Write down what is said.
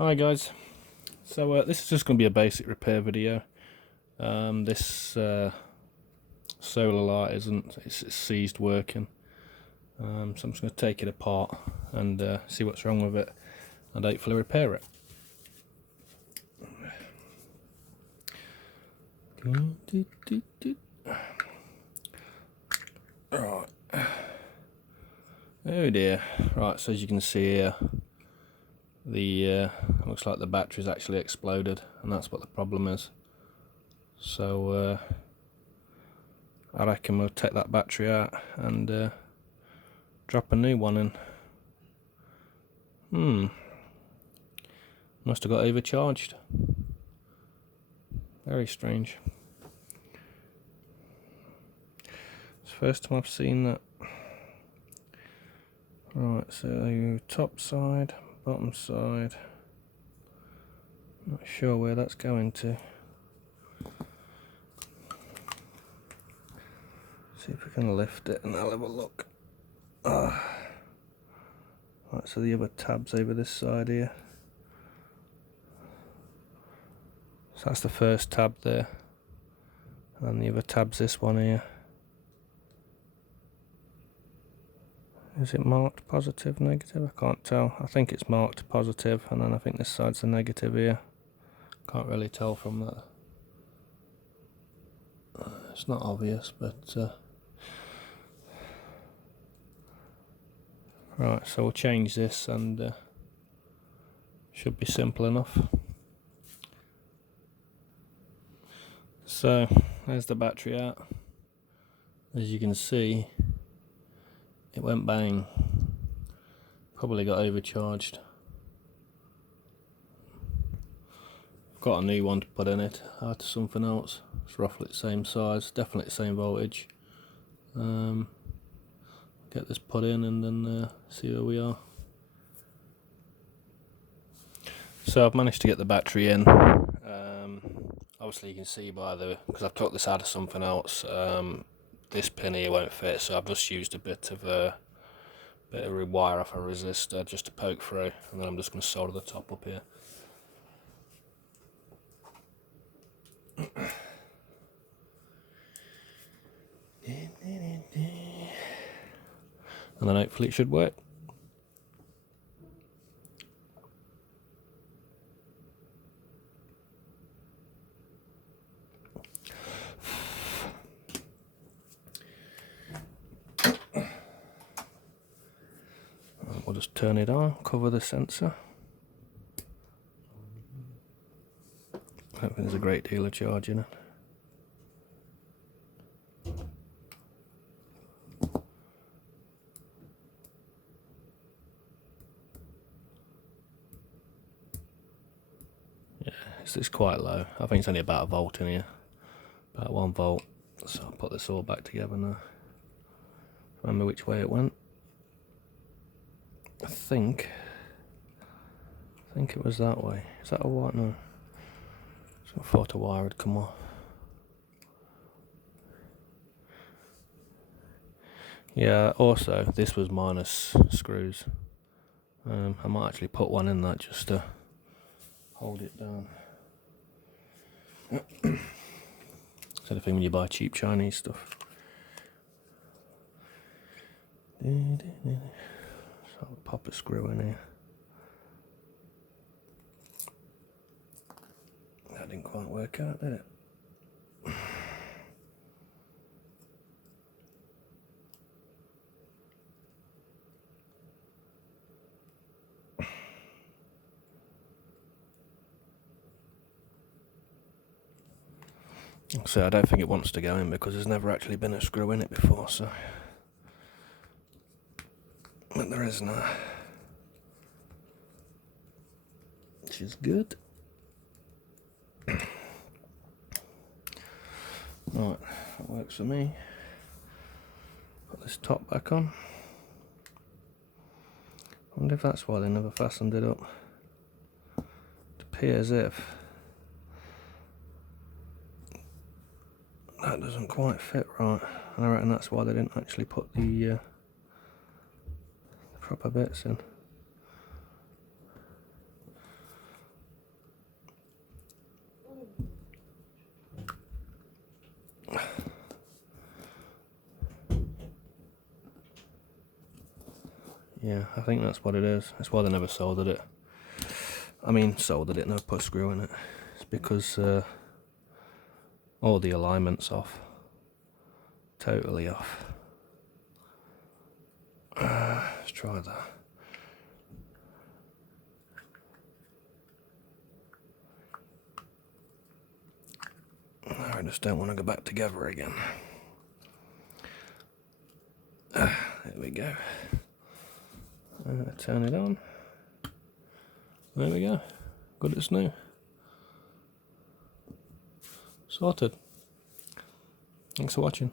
Hi guys, so this is just going to be a basic repair video. This solar light it's ceased working, so I'm just going to take it apart and see what's wrong with it and hopefully repair it. Right. Oh dear. Right, so as you can see here, the looks like the battery's actually exploded, and that's what the problem is. So I reckon we'll take that battery out and drop a new one in. Must have got overcharged. Very strange. It's the first time I've seen that. Right, so top side, bottom side. Not sure where that's going to. See if we can lift it and I'll have a look. Right, so the other tab's over this side here. So that's the first tab there. And the other tab's this one here. Is it marked positive, negative? I can't tell. I think it's marked positive, and then I think this side's the negative here. Can't really tell from that. It's not obvious, but right, so we'll change this and should be simple enough. So there's the battery out. As you can see, it went bang. Probably got overcharged. Got a new one to put in it, out of something else. It's roughly the same size, definitely the same voltage. Get this put in and then see where we are. So I've managed to get the battery in. Obviously you can see because I've took this out of something else, this pin here won't fit, so I've just used a bit of wire off a resistor just to poke through, and then I'm just going to solder the top up here. And then hopefully it should work. We'll just turn it on, cover the sensor. I don't think there's a great deal of charge in it. Yeah, it's quite low. I think it's only about a volt in here. About 1 volt. So I'll put this all back together now. Remember which way it went? I think it was that way. Is that a wire? No. So I thought a wire had come off. Yeah, also this was minus screws. I might actually put one in that just to hold it down. It's the thing when you buy cheap Chinese stuff. So I'll pop a screw in here. That didn't quite work out, did it? So I don't think it wants to go in because there's never actually been a screw in it before, so. But there is now. Which is good. Right, that works for me. Put this top back on. I wonder if that's why they never fastened it up. It appears if that doesn't quite fit right, and I reckon that's why they didn't actually put the proper bits in. Yeah, I think that's what it is. That's why they never soldered it. I mean, soldered it, never put a screw in it. It's because all the alignment's off. Totally off. Let's try that. I just don't want to go back together again. There we go. Turn it on. There we go. Good as new. Sorted. Thanks for watching.